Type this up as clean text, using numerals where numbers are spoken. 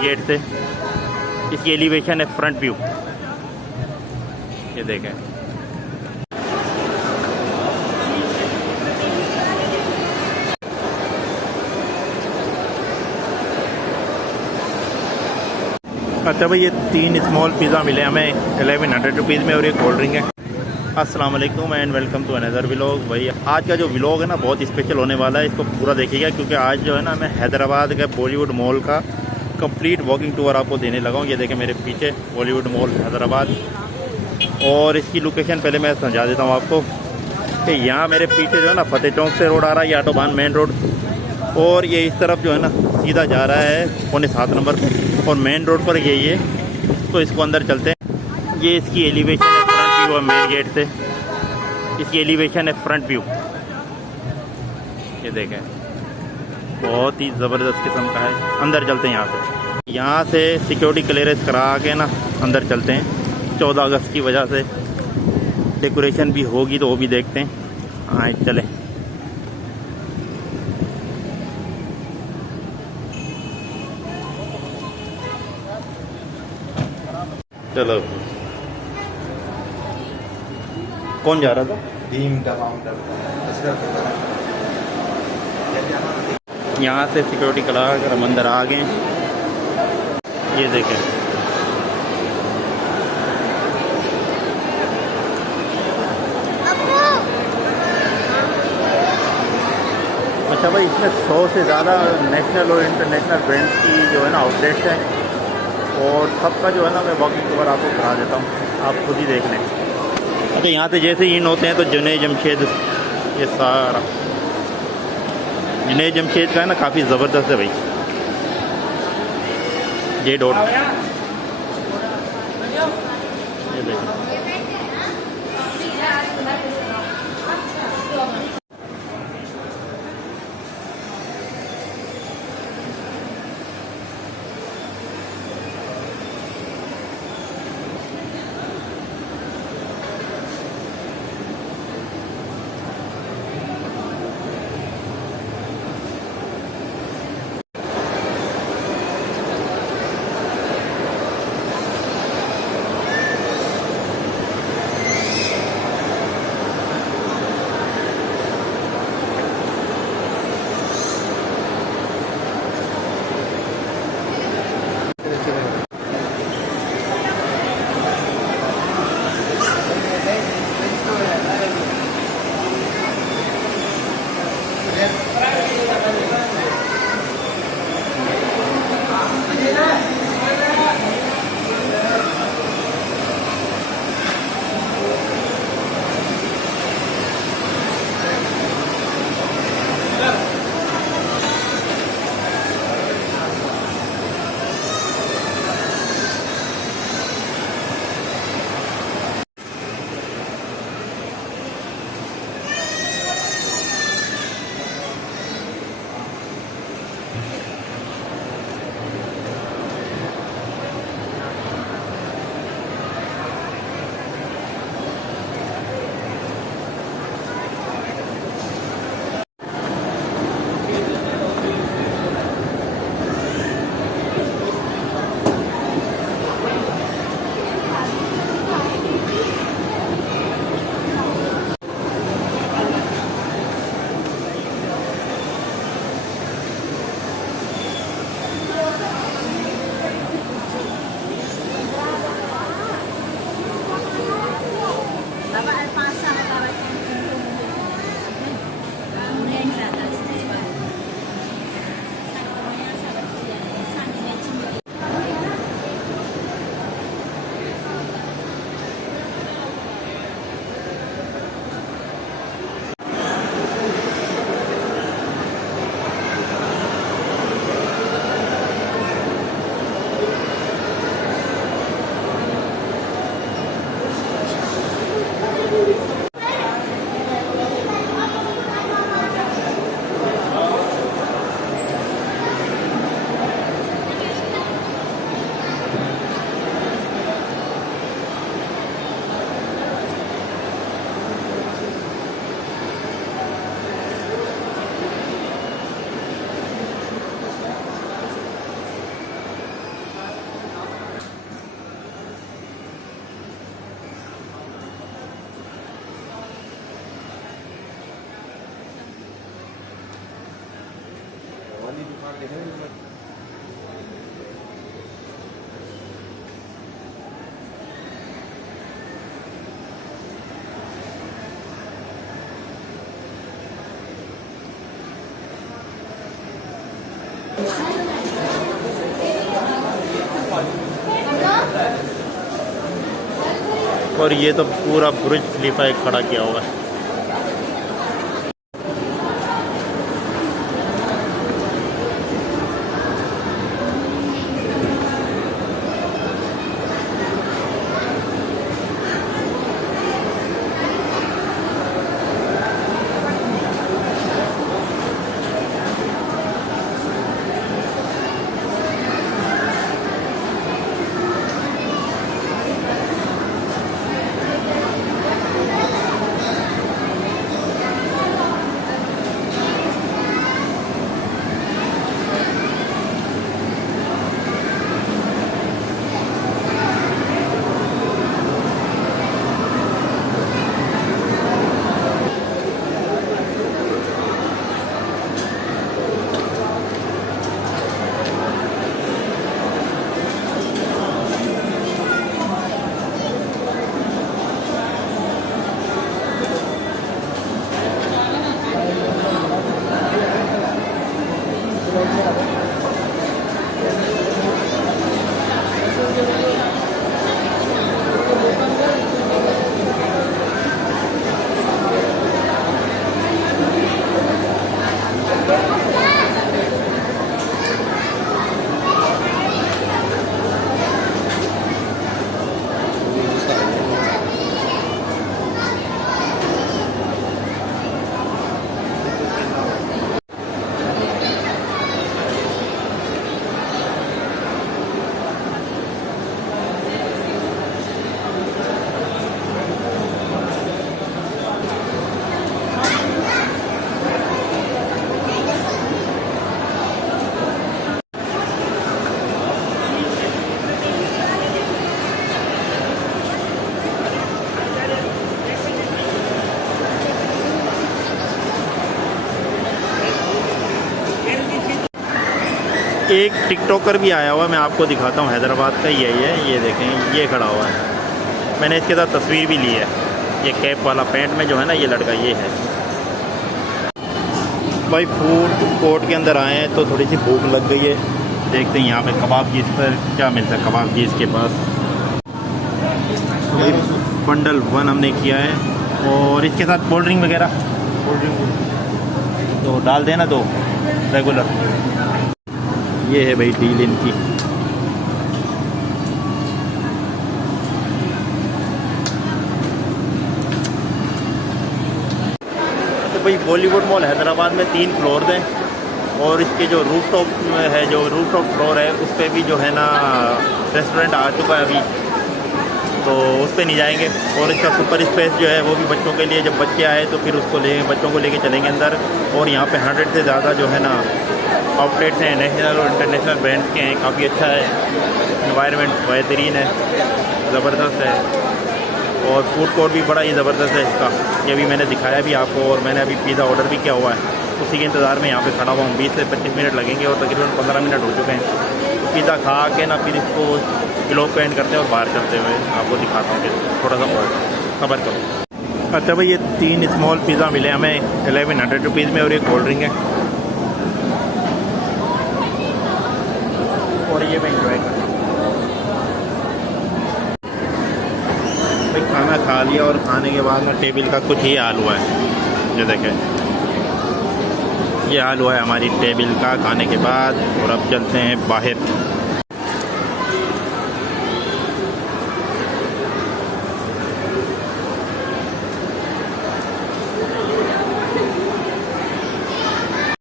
Gate से। इसकी elevation है फ्रंट व्यू, ये देखें। अच्छा भाई, ये 3 स्मॉल पिज़्ज़ा मिले हमें 1100 रुपीज़ में और ये कोल्ड ड्रिंक है। अस्सलाम वालेकुम and welcome to another vlog. भाई आज का जो व्लॉग है ना बहुत स्पेशल होने वाला है, इसको पूरा देखिएगा क्योंकि आज जो है ना मैं हैदराबाद के बॉलीवुड मॉल का कंप्लीट वॉकिंग टूर आपको देने लगा हूँ। ये देखें मेरे पीछे बॉलीवुड मॉल हैदराबाद, और इसकी लोकेशन पहले मैं समझा देता हूँ आपको कि यहाँ मेरे पीछे जो है ना फतेह चौक से रोड आ रहा है, ये ऑटोबान मेन रोड, और ये इस तरफ जो है ना सीधा जा रहा है 7 नंबर पर, और मेन रोड पर यही है। तो इसको अंदर चलते हैं। ये इसकी एलिवेशन है फ्रंट व्यू है मेन गेट से। इसकी एलिवेशन है फ्रंट व्यू, ये देखें बहुत ही ज़बरदस्त किस्म का है। अंदर चलते हैं यहाँ से सिक्योरिटी क्लियरेंस करा के ना अंदर चलते हैं। 14 अगस्त की वजह से डेकोरेशन भी होगी तो वो भी देखते हैं। हाँ चलें। चलो, कौन जा रहा था? यहाँ से सिक्योरिटी करा कर हम अंदर आ गए। ये देखें अच्छा भाई, इसमें 100 से ज़्यादा नेशनल और इंटरनेशनल ब्रांड्स की जो है ना आउटलेट्स हैं, और सबका जो है ना मैं वॉकिंग टूर आपको करा देता हूँ, आप खुद ही देख लें। अच्छा, यहाँ से जैसे इन होते हैं तो जुनैद जमशेद, ये सारा जुनैद जमशेद का है ना काफ़ी ज़बरदस्त है भाई। ये डॉट ये देखिए। और ये तो पूरा बुर्ज खलीफा एक खड़ा किया हुआ है। एक टिकटॉकर भी आया हुआ है, मैं आपको दिखाता हूँ, हैदराबाद का ही है ये देखें, ये खड़ा हुआ है। मैंने इसके साथ तस्वीर भी ली है। ये कैप वाला पैंट में जो है ना, ये लड़का ये है। भाई फूड कोर्ट के अंदर आए हैं तो थोड़ी सी भूख लग गई है। देखते हैं यहाँ पे कबाब चीज़ पर क्या मिलता है। कबाब चीज़ के पास बंडल 1 हमने किया है और इसके साथ कोल्ड ड्रिंक वगैरह, कोल्ड ड्रिंक तो डाल देना 2 रेगुलर। ये है भाई डील इनकी। तो भाई बॉलीवुड मॉल हैदराबाद में 3 फ्लोर हैं और इसके जो रूफ टॉप है, जो रूफ टॉप फ्लोर है उस पर भी जो है ना रेस्टोरेंट आ चुका है अभी, तो उस पर नहीं जाएंगे। और इसका सुपर स्पेस जो है वो भी बच्चों के लिए, जब बच्चे आए तो फिर उसको ले बच्चों को लेके चलेंगे अंदर। और यहाँ पे 100 से ज़्यादा जो है ना आउटलेट्स हैं, नेशनल और इंटरनेशनल ब्रांड्स के हैं। काफ़ी अच्छा है, एनवायरनमेंट बेहतरीन है, ज़बरदस्त है। और फूड कोर्ट भी बड़ा ही ज़बरदस्त है इसका, ये भी मैंने दिखाया भी आपको। और मैंने अभी पिज़्ज़ा ऑर्डर भी किया हुआ है, उसी के इंतज़ार में यहाँ पे खड़ा हुआ हूँ। 20 से 25 मिनट लगेंगे और तकरीबन 15 मिनट हो चुके हैं। पिज़्ज़ा खा के ना फिर इसको ब्लॉग को एंड करते हैं और बाहर चलते हुए आपको दिखाता हूँ कि थोड़ा सा और सब्र करो। अच्छा भाई, ये 3 स्मॉल पिज़्ज़ा मिले हमें 1100 रुपीज़ में और एक कोल्ड ड्रिंक है। और ये मैं इंजॉय कर भाई, खाना खा लिया और खाने के बाद ना टेबल का कुछ ही हाल हुआ है। ये देखें, ये हाल हुआ है हमारी टेबल का खाने के बाद। और अब चलते हैं बाहर।